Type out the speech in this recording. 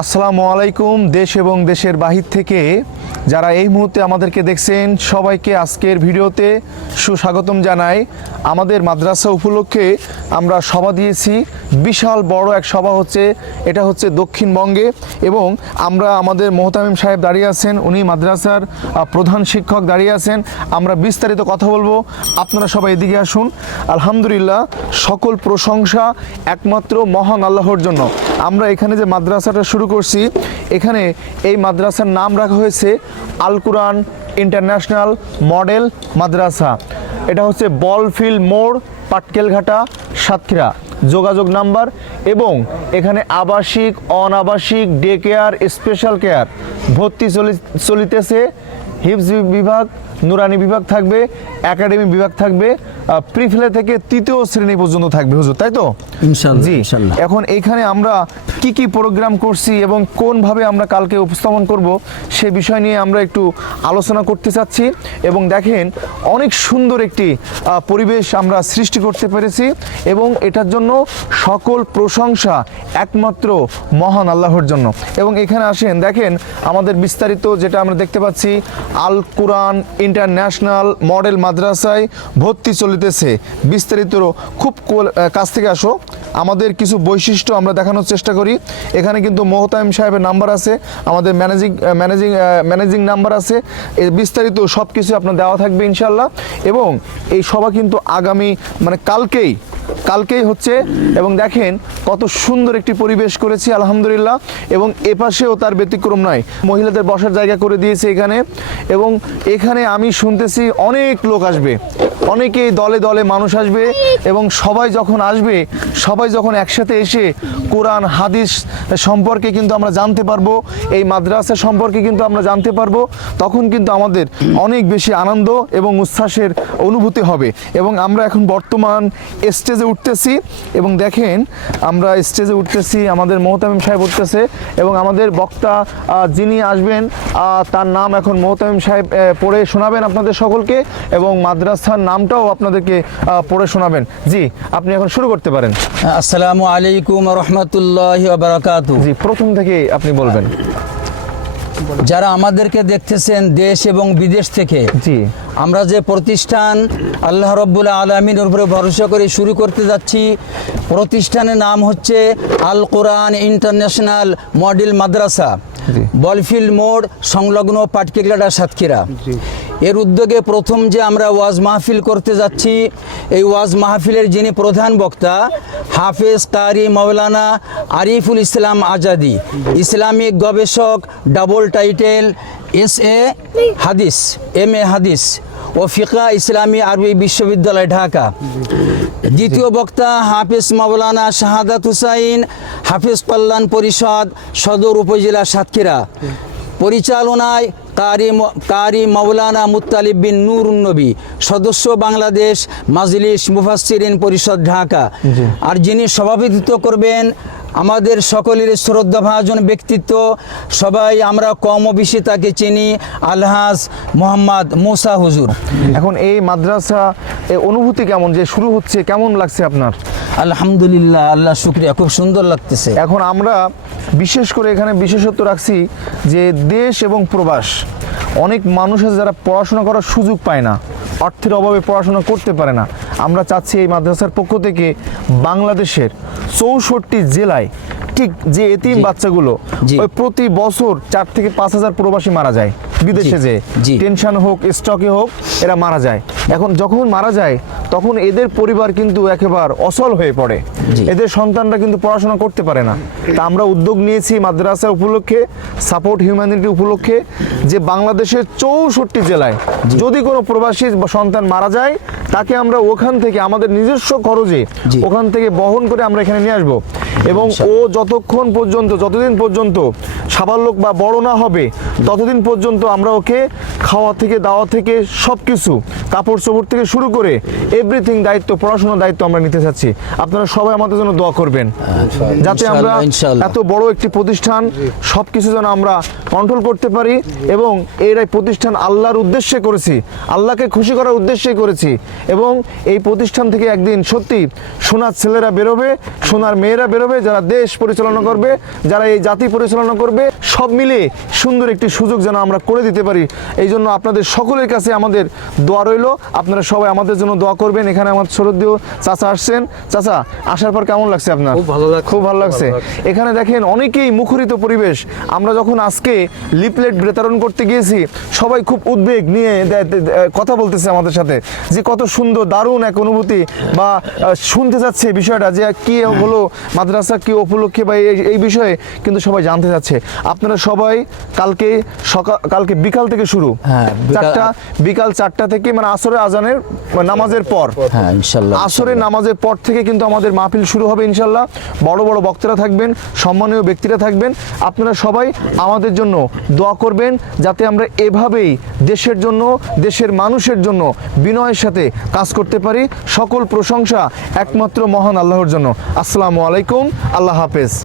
আসসালামু আলাইকুম, দেশ এবং দেশের বাহির থেকে যারা এই মুহূর্তে আমাদেরকে দেখছেন, সবাইকে আজকের ভিডিওতে সুস্বাগতম জানাই। আমাদের মাদ্রাসা উপলক্ষে আমরা সভা দিয়েছি। বিশাল বড় এক সভা হচ্ছে, এটা হচ্ছে দক্ষিণবঙ্গে এবং আমরা আমাদের মোহতামিম সাহেব দাঁড়িয়ে আছেন, উনি মাদ্রাসার প্রধান শিক্ষক দাঁড়িয়ে আছেন। আমরা বিস্তারিত কথা বলব, আপনারা সবাই এদিকে আসুন। আলহামদুলিল্লাহ, সকল প্রশংসা একমাত্র মহান আল্লাহর জন্য। আমরা এখানে যে মাদ্রাসাটা শুরু করছি। এখানে এই মাদ্রাসার নাম রাখা হয়েছে আল কুরআন ইন্টারন্যাশনাল মডেল মাদ্রাসা। এটা হচ্ছে বলফিল মোড়, পাটকেলঘাটা, সাতক্ষীরা। যোগাযোগ নাম্বার এবং এখানে আবাসিক, অনাবাসিক, ডে কেয়ার, স্পেশাল কেয়ার ভর্তি চলি, চলিতেছে হিপস বিভাগ নুরানি বিভাগ থাকবে একাডেমি বিভাগ থাকবে প্রিফেলে থেকে তৃতীয় শ্রেণি পর্যন্ত থাকবে হুজুর তাই তো? জি এখন এইখানে আমরা কি কি প্রোগ্রাম করছি এবং কোনভাবে আমরা কালকে উপস্থাপন করব সে বিষয় নিয়ে আমরা একটু আলোচনা করতে চাচ্ছি। এবং দেখেন অনেক সুন্দর একটি পরিবেশ আমরা সৃষ্টি করতে পেরেছি এবং এটার জন্য সকল প্রশংসা একমাত্র মহান আল্লাহর জন্য। এবং এখানে আসেন দেখেন আমাদের বিস্তারিত যেটা আমরা দেখতে পাচ্ছি আল কুরআন ইন্টারন্যাশনাল মডেল মাদ্রাসায় ভর্তি চলিতেছে। বিস্তারিত খুব কাছ থেকে আসো। আমাদের কিছু বৈশিষ্ট্য আমরা দেখানোর চেষ্টা করি। এখানে কিন্তু মোহতাইম সাহেবের নাম্বার আছে, আমাদের ম্যানেজিং ম্যানেজিং ম্যানেজিং নাম্বার আছে। বিস্তারিত সব কিছু আপনার দেওয়া থাকবে ইনশাল্লাহ এবং এই সভা কিন্তু আগামী মানে কালকেই কালকেই হচ্ছে এবং দেখেন কত সুন্দর একটি পরিবেশ করেছি, আলহামদুলিল্লাহ। এবং এপাশেও তার ব্যতিক্রম নয়, মহিলাদের বসার জায়গা করে দিয়েছে এখানে। এবং এখানে আমি শুনতেছি অনেক লোক আসবে, অনেকেই দলে দলে মানুষ আসবে এবং সবাই যখন আসবে, সবাই যখন একসাথে এসে কোরআন, হাদিস সম্পর্কে কিন্তু আমরা জানতে পারব, এই মাদ্রাসা সম্পর্কে কিন্তু আমরা জানতে পারব, তখন কিন্তু আমাদের অনেক বেশি আনন্দ এবং উচ্ছ্বাসের অনুভূতি হবে। এবং আমরা এখন বর্তমান স্টেজে উঠতেছি এবং দেখেন আমরা স্টেজে উঠতেছি আমাদের মোহতামিম সাহেব উঠতেছে এবং আমাদের বক্তা যিনি আসবেন তার নাম এখন মোহতামিম সাহেব পড়ে শোনাবেন আপনাদের সকলকে এবং মাদ্রাসার নামটাও আপনাদেরকে পড়ে শোনাবেন। জি আপনি এখন শুরু করতে পারেন। আসসালামু আলাইকুম রহমতুল্লাহ বারাকাতু জি প্রথম থেকে আপনি বলবেন। যারা আমাদেরকে দেখতেছেন দেশ এবং বিদেশ থেকে জি। আমরা যে প্রতিষ্ঠান আল্লাহ রব্বুল আলমিনের উপরে ভরসা করে শুরু করতে যাচ্ছি প্রতিষ্ঠানের নাম হচ্ছে Al Quran international model madrasa ball field মোড় সংলগ্ন পাটকেলাটা সাতক্ষীরা। এর উদ্যোগে প্রথম যে আমরা ওয়াজ মাহফিল করতে যাচ্ছি, এই ওয়াজ মাহফিলের যিনি প্রধান বক্তা, হাফেজ কারি মৌলানা আরিফুল ইসলাম আজাদি, ইসলামিক গবেষক, ডাবল টাইটেল, এস এ হাদিস, এম এ হাদিস ও ফিকা ইসলামী আরবি বিশ্ববিদ্যালয়, ঢাকা। দ্বিতীয় বক্তা হাফিজ মাওলানা শাহাদাত হুসাইন, হাফিজ কল্যাণ পরিষদ সদর উপজেলা সাতক্ষীরা। পরিচালনায় কারি কারি মাওলানা মুত্তালিব বিন নূর নবী সদস্য বাংলাদেশ মাজলিস মুফাসসিরিন পরিষদ ঢাকা। আর যিনি সভাপতিত্ব করবেন আমাদের সকলের শ্রদ্ধাভাজন ব্যক্তিত্ব সবাই আমরা কম বেশি তাকে চিনি আলহাজ মোহাম্মদ মোসা হুজুর। এখন এই মাদ্রাসা অনুভূতি কেমন? যে শুরু হচ্ছে কেমন লাগছে আপনার? আলহামদুলিল্লাহ আল্লাহ শুক্রিয়া খুব সুন্দর লাগতেছে। এখন আমরা বিশেষ করে এখানে বিশেষত্ব রাখছি যে দেশ এবং প্রবাস অনেক মানুষ আছে যারা পড়াশোনা করার সুযোগ পায় না অর্থের অভাবে পড়াশোনা করতে পারে না। আমরা চাচ্ছি এই মাদ্রাসার পক্ষ থেকে বাংলাদেশের চৌষট্টি জেলায় ঠিক যে এতিম বাচ্চাগুলো ওই প্রতি বছর চার থেকে পাঁচ হাজার প্রবাসী মারা যায়। বিদেশে। যে টেনশন হোক স্টকে হোক এরা মারা যায়। এখন যখন মারা যায় তখন এদের পরিবার কিন্তু একেবারে অসল হয়ে পড়ে। এদের সন্তানরা কিন্তু পড়াশোনা করতে পারে না। তা আমরা উদ্যোগ নিয়েছি মাদ্রাসা উপলক্ষে সাপোর্ট হিউম্যানিটি উপলক্ষে যে বাংলাদেশের চৌষট্টি জেলায় যদি কোনো প্রবাসী সন্তান মারা যায় তাকে আমরা ওখান থেকে আমাদের নিজস্ব খরচে ওখান থেকে বহন করে আমরা এখানে নিয়ে আসব। এবং ও যতক্ষণ পর্যন্ত যতদিন পর্যন্ত সাবালক বা বড় না হবে ততদিন পর্যন্ত আমরা ওকে খাওয়া থেকে দাওয়া থেকে সব কিছু কাপড় চোপড় থেকে শুরু করে এভরিথিং দায়িত্ব পড়াশোনার দায়িত্ব আমরা নিতে চাচ্ছি। আপনারা সবাই আমাদের জন্য দোয়া করবেন। যাতে আমরা। এত বড় একটি প্রতিষ্ঠান সব কিছু যেন আমরা কন্ট্রোল করতে পারি এবং এর প্রতিষ্ঠান আল্লাহর উদ্দেশ্যে করেছি আল্লাহকে খুশি করার উদ্দেশ্যে করেছি এবং এই প্রতিষ্ঠান থেকে একদিন সত্যি সোনার ছেলেরা বেরোবে সোনার মেয়েরা বেরোবে যারা দেশ পরিচালনা করবে যারা এই জাতি পরিচালনা করবে সব মিলে সুন্দর একটি সুযোগ যেন আমরা করে দিতে পারি। এই জন্য আপনাদের সকলের কাছে আমাদের দোয়া রইল। আপনারা সবাই আমাদের জন্য দোয়া করবেন। এখানে আমার শরদ্দীয় চাচা আসছেন। চাচা আসার পর কেমন লাগছে আপনার? খুব ভালো লাগছে। খুব ভালো লাগছে। এখানে দেখেন অনেকেই মুখরিত পরিবেশ। আমরা যখন আজকে লিপলেট বিতরণ করতে গিয়েছি সবাই খুব উদ্বেগ নিয়ে কথা বলতেছে আমাদের সাথে যে কত সুন্দর দারুণ এক অনুভূতি বা শুনতে চাচ্ছে এই বিষয়টা যে কি হলো মাদ্রাসা কি উপলক্ষে বা এই- বিষয়ে কিন্তু সবাই জানতে চাচ্ছে। আপনারা সবাই কালকে সকাল কালকে বিকাল থেকে শুরু। হ্যাঁ, চারটা বিকাল চারটা থেকে মানে আসরের আজানের নামাজের পর। হ্যাঁ ইনশাল্লাহ। আসরের নামাজের পর থেকে কিন্তু আমাদের মাহফিল শুরু হবে ইনশাল্লাহ। বড় বড় বক্তারা থাকবেন সম্মানীয় ব্যক্তিরা থাকবেন। আপনারা সবাই আমাদের জন্য দোয়া করবেন যাতে আমরা এভাবেই দেশের জন্য দেশের মানুষের জন্য বিনয়ের সাথে কাজ করতে পারি। সকল প্রশংসা একমাত্র মহান আল্লাহর জন্য। আসসালামু আলাইকুম। আল্লাহ হাফেজ।